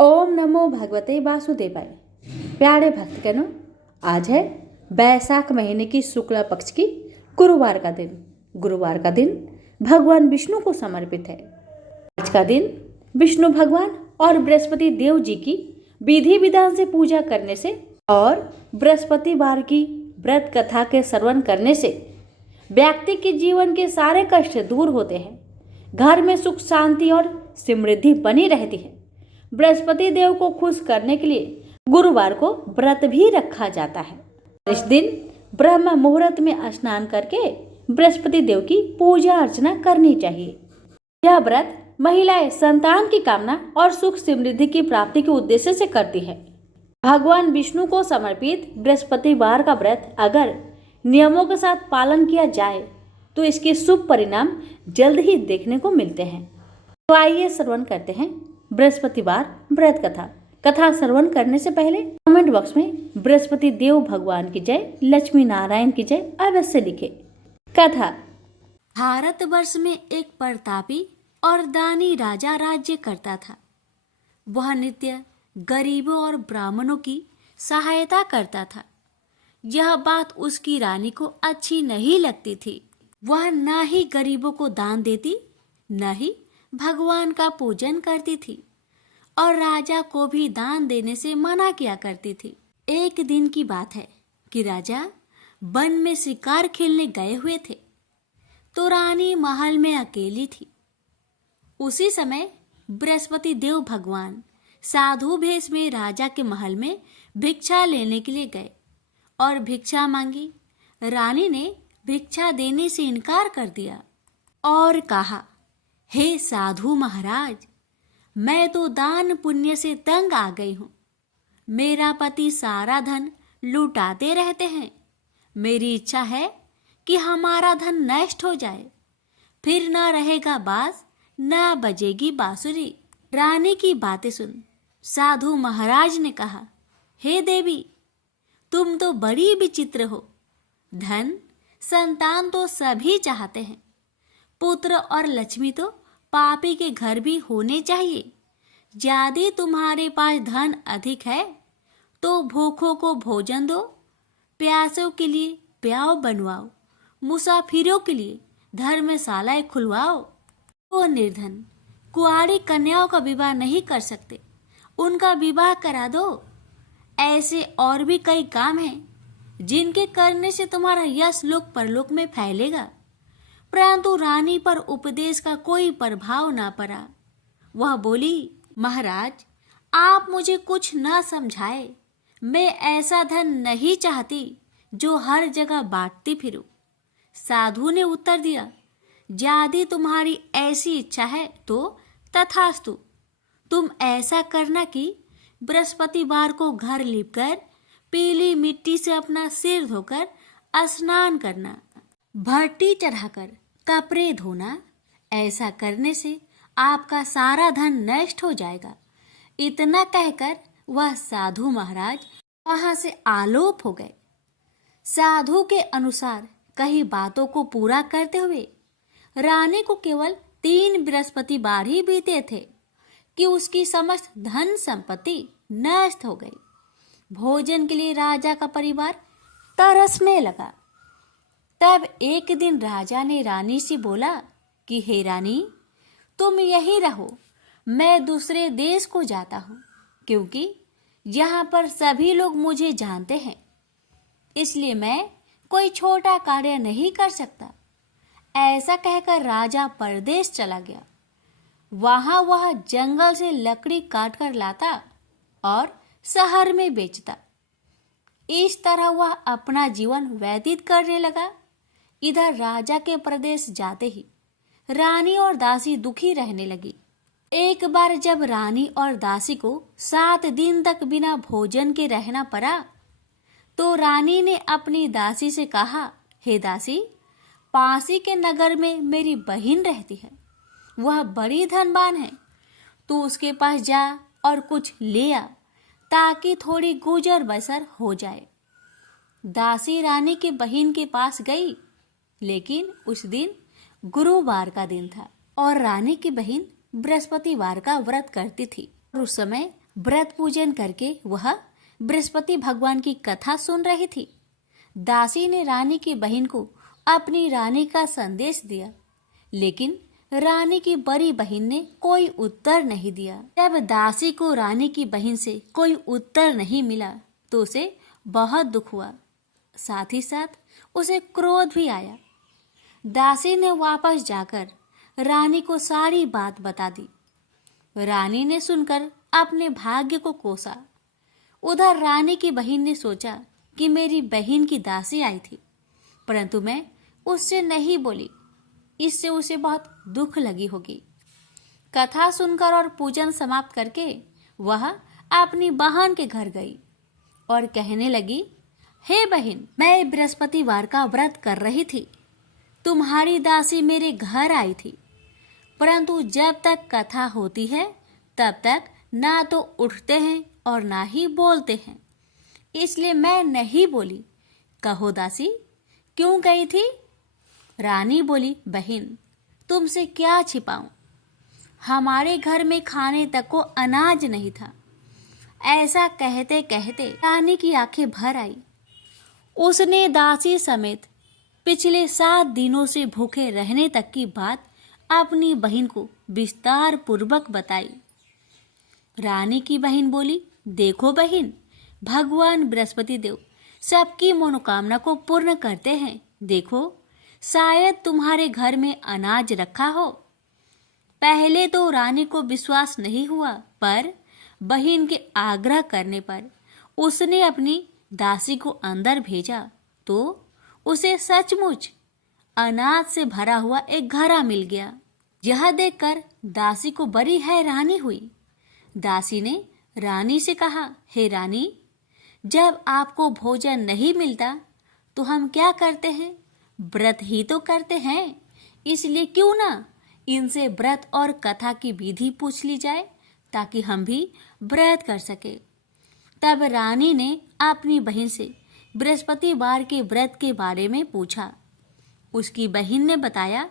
ओम नमो भगवते वासुदेवाय। प्यारे भक्तगणों, आज है बैसाख महीने की शुक्ला पक्ष की गुरुवार का दिन। गुरुवार का दिन भगवान विष्णु को समर्पित है। आज का दिन विष्णु भगवान और बृहस्पति देव जी की विधि विधान से पूजा करने से और बृहस्पतिवार की व्रत कथा के श्रवण करने से व्यक्ति के जीवन के सारे कष्ट दूर होते हैं। घर में सुख शांति और समृद्धि बनी रहती है। बृहस्पति देव को खुश करने के लिए गुरुवार को व्रत भी रखा जाता है। इस दिन ब्रह्म मुहूर्त में स्नान करके बृहस्पति देव की पूजा अर्चना करनी चाहिए। यह व्रत महिलाएं संतान की कामना और सुख समृद्धि की प्राप्ति के उद्देश्य से करती है। भगवान विष्णु को समर्पित बृहस्पतिवार का व्रत अगर नियमों के साथ पालन किया जाए तो इसके शुभ परिणाम जल्द ही देखने को मिलते हैं। तो आइए श्रवण करते हैं बृहस्पतिवार व्रत कथा श्रवण करने से पहले कमेंट बॉक्स में बृहस्पति देव भगवान की जय, लक्ष्मी नारायण की जय अवश्य लिखे। कथा। भारतवर्ष में एक प्रतापी और दानी राजा राज्य करता था। वह नित्य गरीबों और ब्राह्मणों की सहायता करता था। यह बात उसकी रानी को अच्छी नहीं लगती थी। वह न ही गरीबों को दान देती, न ही भगवान का पूजन करती थी और राजा को भी दान देने से मना किया करती थी। एक दिन की बात है कि राजा वन में शिकार खेलने गए हुए थे तो रानी महल में अकेली थी। उसी समय बृहस्पति देव भगवान साधु भेष में राजा के महल में भिक्षा लेने के लिए गए और भिक्षा मांगी। रानी ने भिक्षा देने से इनकार कर दिया और कहा, हे साधु महाराज, मैं तो दान पुण्य से तंग आ गई हूँ। मेरा पति सारा धन लुटाते रहते हैं। मेरी इच्छा है कि हमारा धन नष्ट हो जाए, फिर न रहेगा बांस न बजेगी बांसुरी। रानी की बातें सुन साधु महाराज ने कहा, हे देवी, तुम तो बड़ी विचित्र हो। धन संतान तो सभी चाहते हैं, पुत्र और लक्ष्मी तो पापी के घर भी होने चाहिए। यदि तुम्हारे पास धन अधिक है तो भूखों को भोजन दो, प्यासों के लिए प्याऊ बनवाओ, मुसाफिरों के लिए धर्मशालाएं खुलवाओ। वो निर्धन कुंवारी कन्याओं का विवाह नहीं कर सकते, उनका विवाह करा दो। ऐसे और भी कई काम हैं जिनके करने से तुम्हारा यश लोक परलोक में फैलेगा। परंतु रानी पर उपदेश का कोई प्रभाव न पड़ा। वह बोली, महाराज, आप मुझे कुछ न समझाए। मैं ऐसा धन नहीं चाहती जो हर जगह बांटती फिरूं। साधु ने उत्तर दिया, यदि तुम्हारी ऐसी इच्छा है तो तथास्तु। तुम ऐसा करना कि बृहस्पतिवार को घर लीपकर पीली मिट्टी से अपना सिर धोकर स्नान करना, भट्टी चढ़ाकर कपड़े धोना। ऐसा करने से आपका सारा धन नष्ट हो जाएगा। इतना कहकर वह साधु महाराज वहां से आलोप हो गए। साधु के अनुसार कई बातों को पूरा करते हुए रानी को केवल 3 बृहस्पतिवार ही बीते थे कि उसकी समस्त धन संपत्ति नष्ट हो गई। भोजन के लिए राजा का परिवार तरसने लगा। तब एक दिन राजा ने रानी से बोला कि हे रानी, तुम यहीं रहो, मैं दूसरे देश को जाता हूँ, क्योंकि यहाँ पर सभी लोग मुझे जानते हैं, इसलिए मैं कोई छोटा कार्य नहीं कर सकता। ऐसा कहकर राजा परदेश चला गया। वहां वह जंगल से लकड़ी काट कर लाता और शहर में बेचता। इस तरह वह अपना जीवन व्यतीत करने लगा। इधर राजा के प्रदेश जाते ही रानी और दासी दुखी रहने लगी। एक बार जब रानी और दासी को 7 दिन तक बिना भोजन के रहना पड़ा तो रानी ने अपनी दासी से कहा, हे दासी, पासी के नगर में मेरी बहन रहती है। वह बड़ी धनवान है। तू उसके पास जा और कुछ ले आ ताकि थोड़ी गुजर बसर हो जाए। दासी रानी की बहन के पास गई, लेकिन उस दिन गुरुवार का दिन था और रानी की बहन बृहस्पतिवार का व्रत करती थी। उस समय व्रत पूजन करके वह बृहस्पति भगवान की कथा सुन रही थी। दासी ने रानी की बहन को अपनी रानी का संदेश दिया, लेकिन रानी की बड़ी बहन ने कोई उत्तर नहीं दिया। जब दासी को रानी की बहन से कोई उत्तर नहीं मिला तो उसे बहुत दुख हुआ, साथ ही साथ उसे क्रोध भी आया। दासी ने वापस जाकर रानी को सारी बात बता दी। रानी ने सुनकर अपने भाग्य को कोसा। उधर रानी की बहन ने सोचा कि मेरी बहन की दासी आई थी, परंतु मैं उससे नहीं बोली, इससे उसे बहुत दुख लगी होगी। कथा सुनकर और पूजन समाप्त करके वह अपनी बहन के घर गई और कहने लगी, हे बहन, मैं बृहस्पतिवार का व्रत कर रही थी। तुम्हारी दासी मेरे घर आई थी, परंतु जब तक कथा होती है तब तक ना तो उठते हैं और ना ही बोलते हैं, इसलिए मैं नहीं बोली। कहो दासी, क्यों गई थी? रानी बोली, बहन, तुमसे क्या छिपाऊं, हमारे घर में खाने तक को अनाज नहीं था। ऐसा कहते कहते रानी की आंखें भर आई। उसने दासी समेत पिछले 7 दिनों से भूखे रहने तक की बात अपनी बहन को विस्तार पूर्वक बताई। रानी की बहन बोली, देखो बहन, भगवान बृहस्पति देव सबकी मनोकामना को पूर्ण करते हैं। देखो, शायद तुम्हारे घर में अनाज रखा हो। पहले तो रानी को विश्वास नहीं हुआ, पर बहन के आग्रह करने पर उसने अपनी दासी को अंदर भेजा तो उसे सचमुच अनाज से भरा हुआ एक घड़ा मिल गया। यह देखकर दासी को बड़ी हैरानी हुई। दासी ने रानी से कहा, हे रानी, जब आपको भोजन नहीं मिलता तो हम क्या करते हैं? व्रत ही तो करते हैं। इसलिए क्यों ना इनसे व्रत और कथा की विधि पूछ ली जाए, ताकि हम भी व्रत कर सके। तब रानी ने अपनी बहन से बृहस्पतिवार के व्रत के बारे में पूछा। उसकी बहन ने बताया,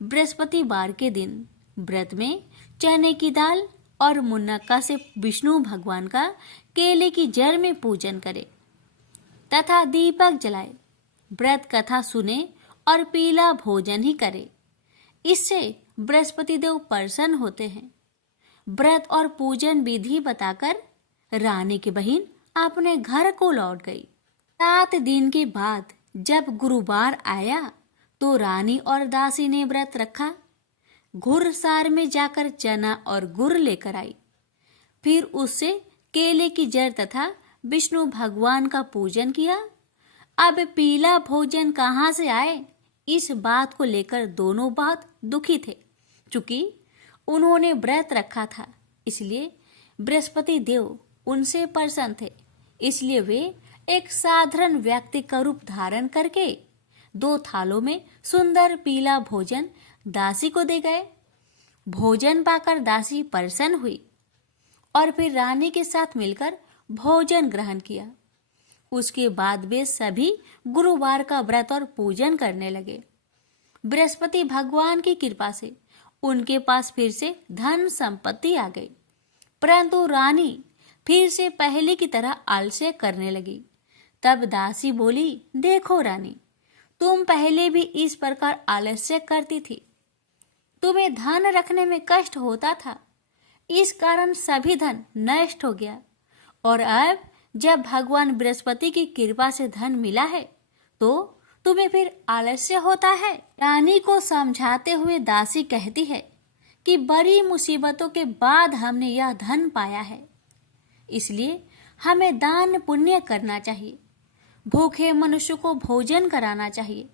बृहस्पतिवार के दिन व्रत में चने की दाल और मुनक्का से विष्णु भगवान का केले की जड़ में पूजन करे तथा दीपक जलाए, व्रत कथा सुने और पीला भोजन ही करे। इससे बृहस्पति देव प्रसन्न होते हैं। व्रत और पूजन विधि बताकर रानी की बहन अपने घर को लौट गई। 7 दिन के बाद जब गुरुवार आया तो रानी और दासी ने व्रत रखा। घुड़सार में जाकर चना और गुड़ लेकर आई। फिर उससे केले की जड़ तथा विष्णु भगवान का पूजन किया। अब पीला भोजन कहाँ से आए, इस बात को लेकर दोनों बहुत दुखी थे। चूंकि उन्होंने व्रत रखा था, इसलिए बृहस्पति देव उनसे प्रसन्न थे। इसलिए वे एक साधारण व्यक्ति का रूप धारण करके 2 थालों में सुंदर पीला भोजन दासी को दे गए। भोजन पाकर दासी प्रसन्न हुई और फिर रानी के साथ मिलकर भोजन ग्रहण किया। उसके बाद वे सभी गुरुवार का व्रत और पूजन करने लगे। बृहस्पति भगवान की कृपा से उनके पास फिर से धन संपत्ति आ गई, परंतु रानी फिर से पहले की तरह आलस्य करने लगी। तब दासी बोली, देखो रानी, तुम पहले भी इस प्रकार आलस्य करती थी। तुम्हें धन रखने में कष्ट होता था, इस कारण सभी धन नष्ट हो गया, और अब जब भगवान बृहस्पति की कृपा से धन मिला है तो तुम्हें फिर आलस्य होता है। रानी को समझाते हुए दासी कहती है कि बड़ी मुसीबतों के बाद हमने यह धन पाया है, इसलिए हमें दान पुण्य करना चाहिए, भूखे मनुष्य को भोजन कराना चाहिए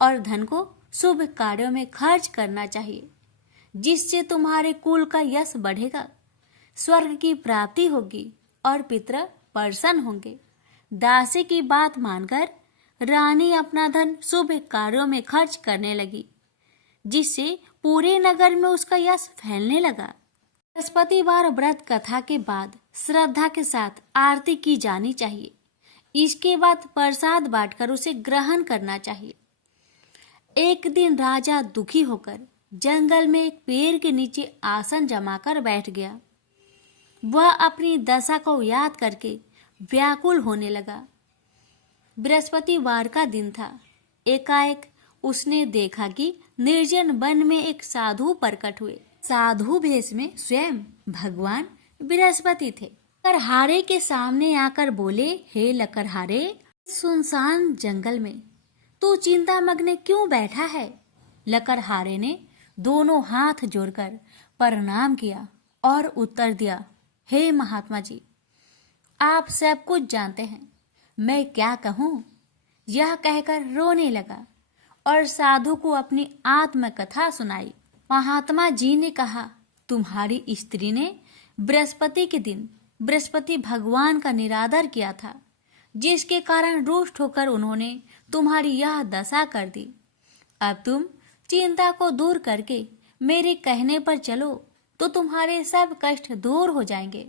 और धन को शुभ कार्यों में खर्च करना चाहिए, जिससे तुम्हारे कुल का यश बढ़ेगा, स्वर्ग की प्राप्ति होगी और पितर प्रसन्न होंगे। दासी की बात मानकर रानी अपना धन शुभ कार्यों में खर्च करने लगी, जिससे पूरे नगर में उसका यश फैलने लगा। बृहस्पतिवार व्रत कथा के बाद श्रद्धा के साथ आरती की जानी चाहिए। इसके बाद प्रसाद बांटकर उसे ग्रहण करना चाहिए। एक दिन राजा दुखी होकर जंगल में एक पेड़ के नीचे आसन जमाकर बैठ गया। वह अपनी दशा को याद करके व्याकुल होने लगा। बृहस्पतिवार का दिन था। एकाएक उसने देखा कि निर्जन वन में एक साधु प्रकट हुए। साधु भेष में स्वयं भगवान बृहस्पति थे। लकड़हारे के सामने आकर बोले, हे लकड़हारे, सुनसान जंगल में तू चिंता मग्न क्यों बैठा है? लकड़हारे ने दोनों हाथ जोड़कर प्रणाम किया और उत्तर दिया, हे महात्मा जी, आप सब कुछ जानते हैं, मैं क्या कहूँ? यह कहकर रोने लगा और साधु को अपनी आत्मकथा सुनाई। महात्मा जी ने कहा, तुम्हारी स्त्री ने बृहस्पति के दिन बृहस्पति भगवान का निरादर किया था, जिसके कारण रुष्ट होकर उन्होंने तुम्हारी यह दशा कर दी। अब तुम चिंता को दूर करके मेरे कहने पर चलो तो तुम्हारे सब कष्ट दूर हो जाएंगे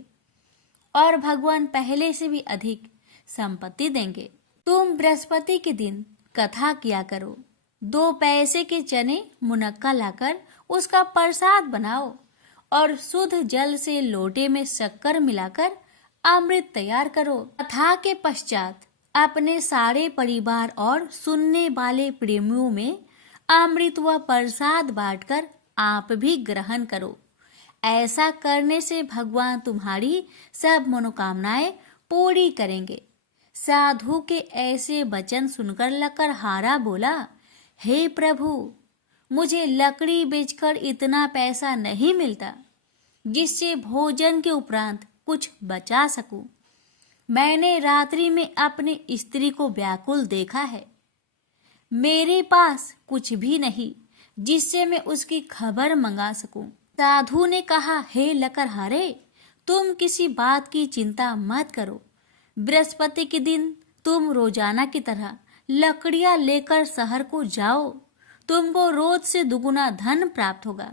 और भगवान पहले से भी अधिक संपत्ति देंगे। तुम बृहस्पति के दिन कथा किया करो। 2 पैसे के चने मुनक्का लाकर उसका प्रसाद बनाओ और शुद्ध जल से लोटे में शक्कर मिलाकर अमृत तैयार करो। कथा के पश्चात अपने सारे परिवार और सुनने वाले प्रेमियों में अमृत व प्रसाद बांटकर आप भी ग्रहण करो। ऐसा करने से भगवान तुम्हारी सब मनोकामनाएं पूरी करेंगे। साधु के ऐसे वचन सुनकर लकड़हारा बोला, हे प्रभु, मुझे लकड़ी बेचकर इतना पैसा नहीं मिलता जिससे भोजन के उपरांत कुछ बचा सकूं। मैंने रात्रि में अपनी स्त्री को व्याकुल देखा है। मेरे पास कुछ भी नहीं जिससे मैं उसकी खबर मंगा सकूं। साधु ने कहा, हे लकड़हारे, तुम किसी बात की चिंता मत करो। बृहस्पति के दिन तुम रोजाना की तरह लकड़ियां लेकर शहर को जाओ। तुमको रोज से दुगुना धन प्राप्त होगा,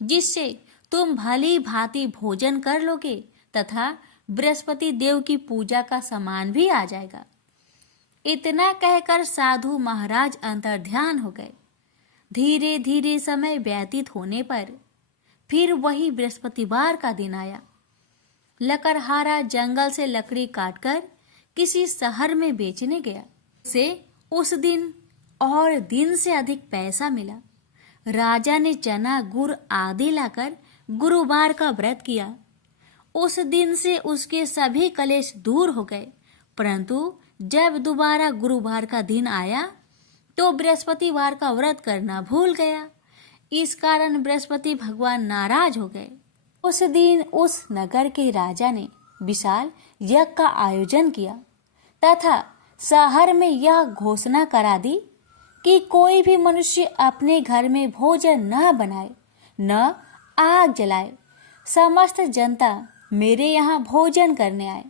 जिससे तुम भली भांति भोजन कर लोगे तथा बृहस्पति देव की पूजा का सामान भी आ जाएगा। इतना कहकर साधु महाराज अंतर्ध्यान हो गए। धीरे धीरे समय व्यतीत होने पर फिर वही बृहस्पतिवार का दिन आया। लकड़हारा जंगल से लकड़ी काटकर किसी शहर में बेचने गया। उसे उस दिन और दिन से अधिक पैसा मिला। राजा ने चना, गुड़ आदि लाकर गुरुवार का व्रत किया। उस दिन से उसके सभी कलेश दूर हो गए। परंतु जब दोबारा गुरुवार का दिन आया तो बृहस्पतिवार का व्रत करना भूल गया। इस कारण बृहस्पति भगवान नाराज हो गए। उस दिन उस नगर के राजा ने विशाल यज्ञ का आयोजन किया तथा शहर में यह घोषणा करा दी कि कोई भी मनुष्य अपने घर में भोजन न बनाए, न आग जलाए। समस्त जनता मेरे यहाँ भोजन करने आए।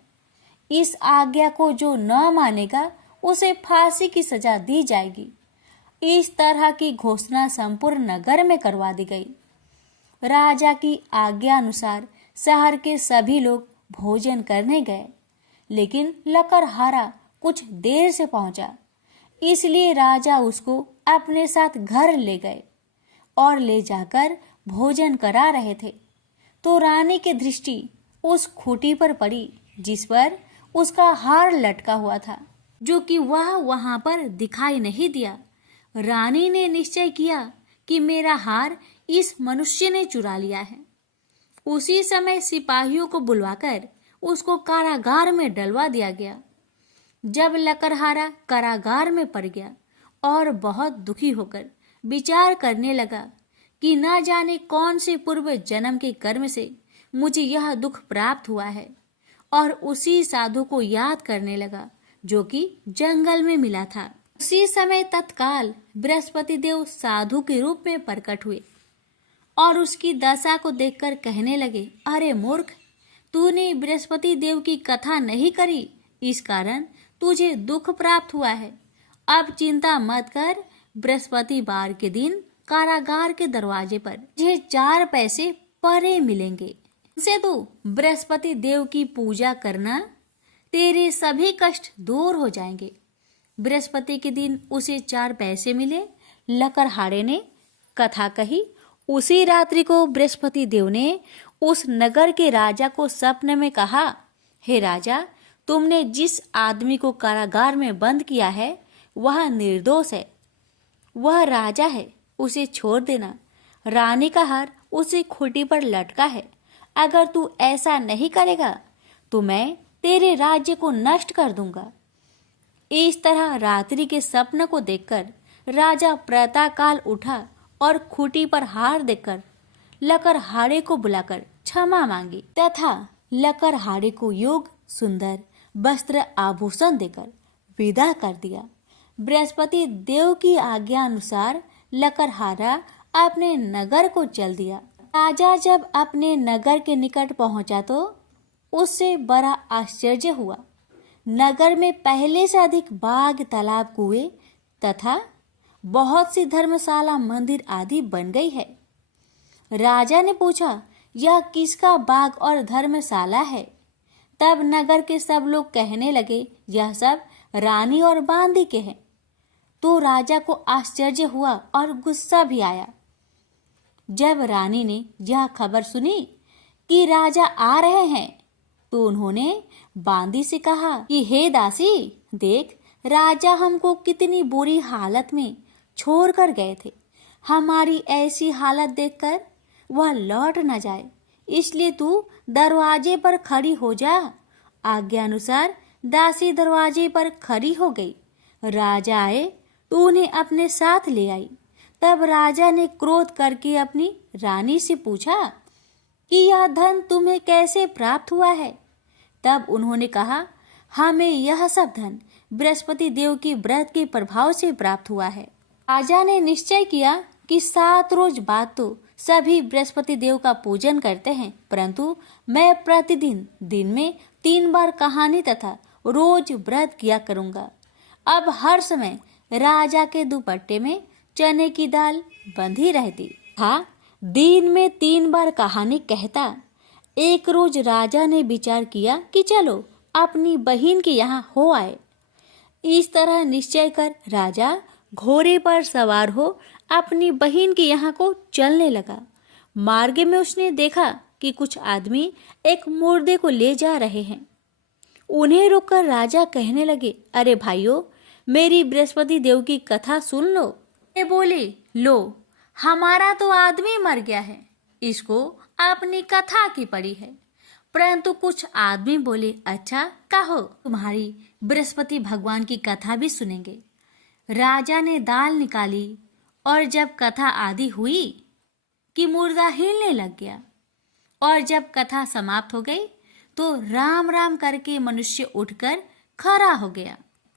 इस आज्ञा को जो न मानेगा उसे फांसी की सजा दी जाएगी। इस तरह की घोषणा संपूर्ण नगर में करवा दी गई। राजा की आज्ञा अनुसार शहर के सभी लोग भोजन करने गए, लेकिन लकड़हारा कुछ देर से पहुंचा। इसलिए राजा उसको अपने साथ घर ले गए और ले जाकर भोजन करा रहे थे तो रानी की दृष्टि उस खूंटी पर पड़ी जिस पर उसका हार लटका हुआ था, जो कि वह वहां पर दिखाई नहीं दिया। रानी ने निश्चय किया कि मेरा हार इस मनुष्य ने चुरा लिया है। उसी समय सिपाहियों को बुलवाकर उसको कारागार में डलवा दिया गया। जब लकड़हारा कारागार में पड़ गया और बहुत दुखी होकर विचार करने लगा कि न जाने कौन से पूर्व जन्म के कर्म से मुझे यह दुख प्राप्त हुआ है, और उसी साधु को याद करने लगा जो कि जंगल में मिला था। उसी समय तत्काल बृहस्पति देव साधु के रूप में प्रकट हुए और उसकी दशा को देखकर कहने लगे, अरे मूर्ख, तूने बृहस्पति देव की कथा नहीं करी, इस कारण तुझे दुख प्राप्त हुआ है। अब चिंता मत कर, बृहस्पतिवार के दिन कारागार के दरवाजे पर तुझे 4 पैसे परे मिलेंगे। से तू बृहस्पति देव की पूजा करना, तेरे सभी कष्ट दूर हो जाएंगे। बृहस्पति के दिन उसे 4 पैसे मिले। लकड़हारे ने कथा कही। उसी रात्रि को बृहस्पति देव ने उस नगर के राजा को सपने में कहा, हे राजा, तुमने जिस आदमी को कारागार में बंद किया है वह निर्दोष है, वह राजा है, उसे छोड़ देना। रानी का हार उसे खूंटी पर लटका है। अगर तू ऐसा नहीं करेगा तो मैं तेरे राज्य को नष्ट कर दूंगा। इस तरह रात्रि के सपने को देखकर राजा प्रातःकाल उठा और खूंटी पर हार देकर लकड़हारे को बुलाकर क्षमा मांगी तथा लकड़हारे को योग सुंदर वस्त्र आभूषण देकर विदा कर दिया। बृहस्पति देव की आज्ञा अनुसार लकड़हारा अपने नगर को चल दिया। राजा जब अपने नगर के निकट पहुंचा तो उससे बड़ा आश्चर्य हुआ। नगर में पहले से अधिक बाग, तालाब, कुएं तथा बहुत सी धर्मशाला, मंदिर आदि बन गई है। राजा ने पूछा, यह किसका बाग और धर्मशाला है? तब नगर के सब लोग कहने लगे, यह सब रानी और बांदी के हैं। तो राजा को आश्चर्य हुआ और गुस्सा भी आया। जब रानी ने यह खबर सुनी कि राजा आ रहे हैं तो उन्होंने बांदी से कहा कि हे दासी, देख, राजा हमको कितनी बुरी हालत में छोड़ कर गए थे। हमारी ऐसी हालत देखकर वह लौट न जाए, इसलिए तू दरवाजे पर खड़ी हो जा। आज्ञा अनुसार दासी दरवाजे पर खड़ी हो गई। राजा आए तो उन्हें अपने साथ ले आई। तब राजा ने क्रोध करके अपनी रानी से पूछा कि यह धन तुम्हें कैसे प्राप्त हुआ है? तब उन्होंने कहा, हमें यह सब धन बृहस्पति देव के व्रत के प्रभाव से प्राप्त हुआ है। राजा ने निश्चय किया कि 7 रोज बाद तो सभी बृहस्पति देव का पूजन करते हैं, परंतु मैं प्रतिदिन दिन में 3 बार कहानी तथा रोज व्रत किया करूंगा। अब हर समय राजा के दुपट्टे में चने की दाल बंधी रहती। हाँ, दिन में 3 बार कहानी कहता। एक रोज राजा ने विचार किया कि चलो अपनी बहन के यहाँ हो आए। इस तरह निश्चय कर राजा घोड़े पर सवार हो अपनी बहन के यहाँ को चलने लगा। मार्ग में उसने देखा कि कुछ आदमी एक मुर्दे को ले जा रहे हैं। उन्हें रोककर राजा कहने लगे, अरे भाइयों, मेरी बृहस्पति देव की कथा सुन लो। ये बोले, लो, हमारा तो आदमी मर गया है, इसको अपनी कथा की पड़ी है। परंतु कुछ आदमी बोले, अच्छा कहो, तुम्हारी बृहस्पति भगवान की कथा भी सुनेंगे। राजा ने दाल निकाली और जब कथा आदि हुई कि मुर्दा हिलने लग गया और जब कथा समाप्त हो गई तो राम राम करके मनुष्य उठकर खड़ा हो गया।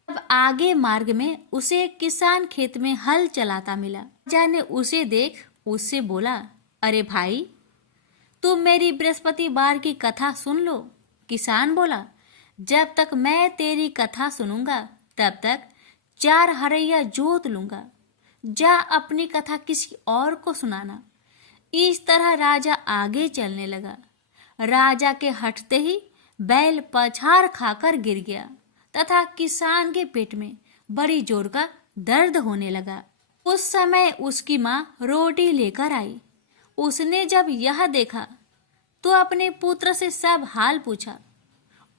अब आगे मार्ग में उसे एक किसान खेत में हल चलाता मिला। राजा ने उसे देख उससे बोला, अरे भाई, तुम मेरी बृहस्पति बार की कथा सुन लो। किसान बोला, जब तक मैं तेरी कथा सुनूंगा तब तक 4 हरैया जोत लूंगा। जा अपनी कथा किसी और को सुनाना। इस तरह राजा आगे चलने लगा। राजा के हटते ही बैल पछाड़ खाकर गिर गया तथा किसान के पेट में बड़ी जोर का दर्द होने लगा। उस समय उसकी माँ रोटी लेकर आई। उसने जब यह देखा तो अपने पुत्र से सब हाल पूछा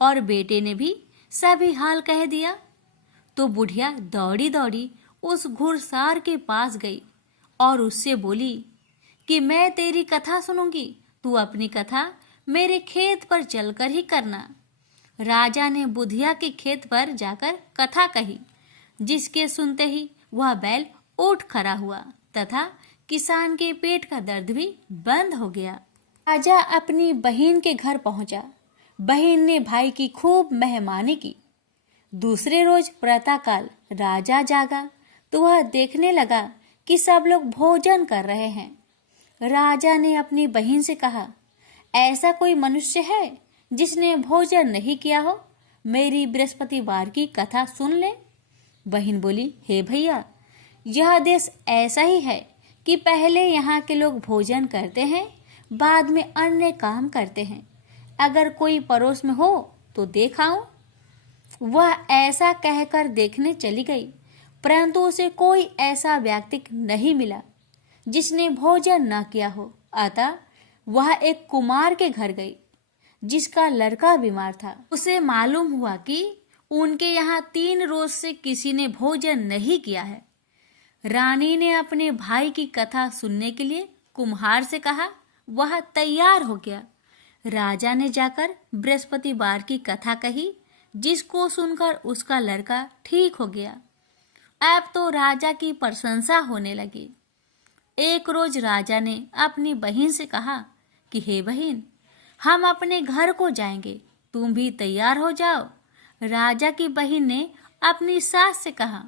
और बेटे ने भी सभी हाल कह दिया। तो बुढ़िया दौड़ी दौड़ी उस घुड़सार के पास गई और उससे बोली कि मैं तेरी कथा सुनूंगी, तू अपनी कथा मेरे खेत पर चलकर ही करना। राजा ने बुधिया के खेत पर जाकर कथा कही, जिसके सुनते ही वह बैल उठ खड़ा हुआ तथा किसान के पेट का दर्द भी बंद हो गया। राजा अपनी बहन के घर पहुंचा। बहन ने भाई की खूब मेहमानी की। दूसरे रोज प्रातःकाल राजा जागा तो वह देखने लगा कि सब लोग भोजन कर रहे हैं। राजा ने अपनी बहन से कहा, ऐसा कोई मनुष्य है जिसने भोजन नहीं किया हो? मेरी बृहस्पतिवार की कथा सुन ले। बहन बोली, हे भैया, यह देश ऐसा ही है कि पहले यहाँ के लोग भोजन करते हैं, बाद में अन्य काम करते हैं। अगर कोई पड़ोस में हो तो देखाऊं। वह ऐसा कहकर देखने चली गई, परंतु उसे कोई ऐसा व्यक्ति नहीं मिला जिसने भोजन न किया हो। अतः वह एक कुमार के घर गई जिसका लड़का बीमार था। उसे मालूम हुआ कि उनके यहाँ 3 रोज से किसी ने भोजन नहीं किया है। रानी ने अपने भाई की कथा सुनने के लिए कुम्हार से कहा। वह तैयार हो गया। राजा ने जाकर बृहस्पतिवार की कथा कही, जिसको सुनकर उसका लड़का ठीक हो गया। अब तो राजा की प्रशंसा होने लगी। एक रोज राजा ने अपनी बहन से कहा कि हे बहन, हम अपने घर को जाएंगे, तुम भी तैयार हो जाओ। राजा की बहन ने अपनी सास से कहा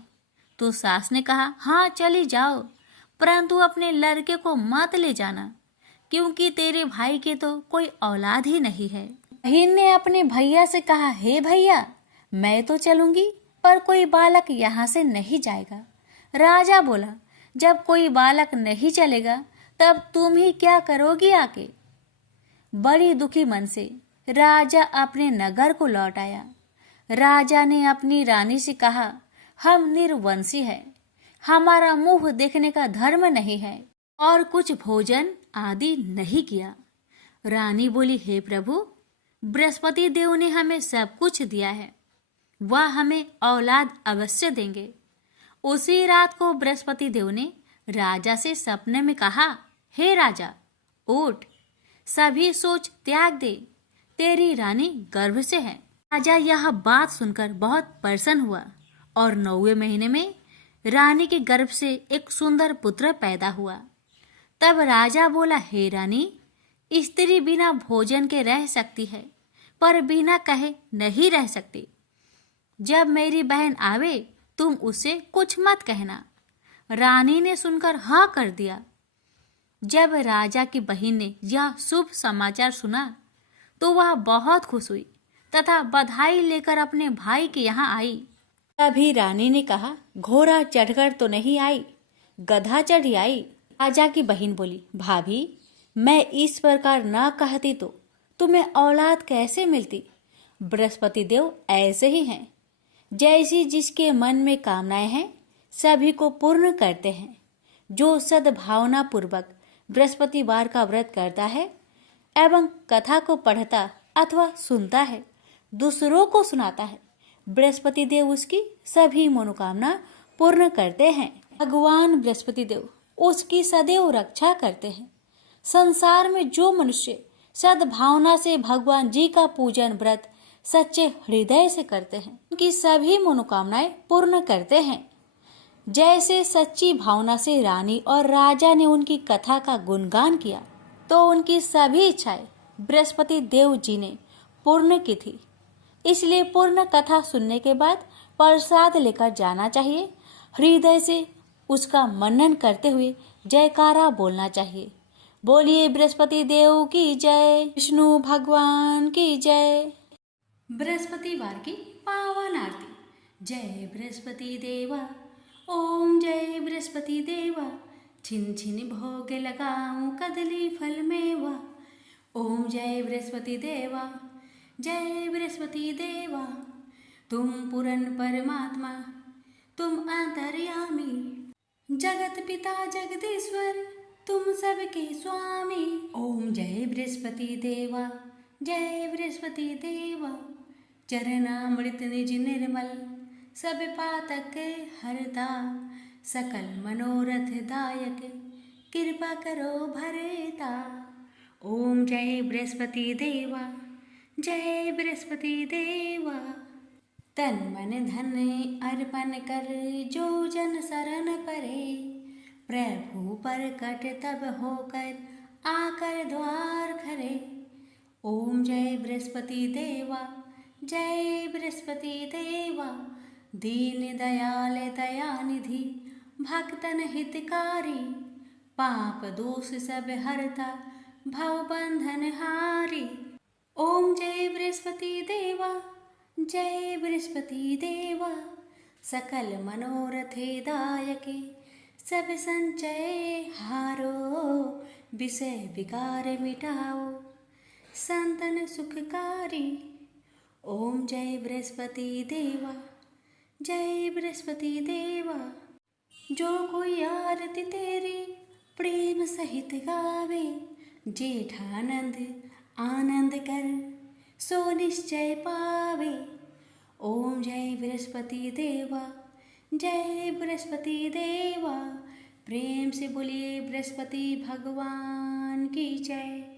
तो सास ने कहा, हाँ चली जाओ, परंतु अपने लड़के को मत ले जाना, क्योंकि तेरे भाई के तो कोई औलाद ही नहीं है। बहन ने अपने भैया से कहा, हे भैया, मैं तो चलूंगी, पर कोई बालक यहाँ से नहीं जाएगा। राजा बोला, जब कोई बालक नहीं चलेगा तब तुम ही क्या करोगी आके। बड़ी दुखी मन से राजा अपने नगर को लौट आया। राजा ने अपनी रानी से कहा, हम निर्वंशी हैं, हमारा मुंह देखने का धर्म नहीं है और कुछ भोजन आदि नहीं किया। रानी बोली, हे प्रभु, बृहस्पति देव ने हमें सब कुछ दिया है, वह हमें औलाद अवश्य देंगे। उसी रात को बृहस्पति देव ने राजा से सपने में कहा, हे राजा, उठ, सभी सोच त्याग दे, तेरी रानी गर्भ से है। राजा यह बात सुनकर बहुत प्रसन्न हुआ और 9वें महीने में रानी के गर्भ से एक सुंदर पुत्र पैदा हुआ। तब राजा बोला, हे रानी, स्त्री बिना भोजन के रह सकती है, पर बिना कहे नहीं रह सकती। जब मेरी बहन आवे तुम उसे कुछ मत कहना। रानी ने सुनकर हाँ कर दिया। जब राजा की बहन ने यह शुभ समाचार सुना तो वह बहुत खुश हुई तथा बधाई लेकर अपने भाई के यहाँ आई। तभी रानी ने कहा, घोड़ा चढ़कर तो नहीं आई, गधा चढ़ी आई। राजा की बहन बोली, भाभी, मैं इस प्रकार ना कहती तो तुम्हें औलाद कैसे मिलती। बृहस्पति देव ऐसे ही हैं, जैसी जिसके मन में कामनाएं हैं सभी को पूर्ण करते हैं। जो सद्भावना पूर्वक बृहस्पतिवार का व्रत करता है एवं कथा को पढ़ता अथवा सुनता है, दूसरों को सुनाता है, बृहस्पति देव उसकी सभी मनोकामना पूर्ण करते हैं। भगवान बृहस्पति देव उसकी सदैव रक्षा करते हैं। संसार में जो मनुष्य सद्भावना से भगवान जी का पूजन व्रत सच्चे हृदय से करते हैं, उनकी सभी मनोकामनाएं पूर्ण करते हैं। जैसे सच्ची भावना से रानी और राजा ने उनकी कथा का गुणगान किया तो उनकी सभी इच्छाएं बृहस्पति देव जी ने पूर्ण की थी। इसलिए पूर्ण कथा सुनने के बाद प्रसाद लेकर जाना चाहिए। हृदय से उसका मनन करते हुए जयकारा बोलना चाहिए। बोलिए बृहस्पति देव की जय, विष्णु भगवान की जय। बृहस्पतिवार की पावन आरती। जय बृहस्पति देवा, ओम जय बृहस्पति देवा, छिन छिन भोग लगाऊं कदली फल मेवा। ओम जय बृहस्पति देवा, जय बृहस्पति देवा, तुम पूर्ण परमात्मा, तुम अंतर्यामी, जगत पिता जगदीश्वर, तुम सबके स्वामी। ओम जय बृहस्पति देवा, जय बृहस्पति देवा, चरणामृत निज निर्मल, सब पातक हरता, सकल मनोरथ दायक, कृपा करो भरता। ओम जय बृहस्पति देवा, जय बृहस्पति देवा। तन मन धन अर्पण कर जो जन शरण परे, प्रभु प्रकट तब होकर आकर द्वार खरे। ओम जय बृहस्पति देवा, जय बृहस्पति देवा, दीन दयाल दयानिधि, भक्तन हितकारी, पाप दोष सब हरता, भव बंधन हारी। ओम जय बृहस्पति देवा, जय बृहस्पति देवा, सकल मनोरथे दायके, सब संचय हारो, विषय विकार मिटाओ, संतन सुखकारी। ओम जय बृहस्पति देवा, जय बृहस्पति देवा, जो कोई आरती तेरी प्रेम सहित गावे, जेठानंद आनंद कर सो निश्चय पावे। ओम जय बृहस्पति देवा, जय बृहस्पति देवा। प्रेम से बोलिए बृहस्पति भगवान की जय।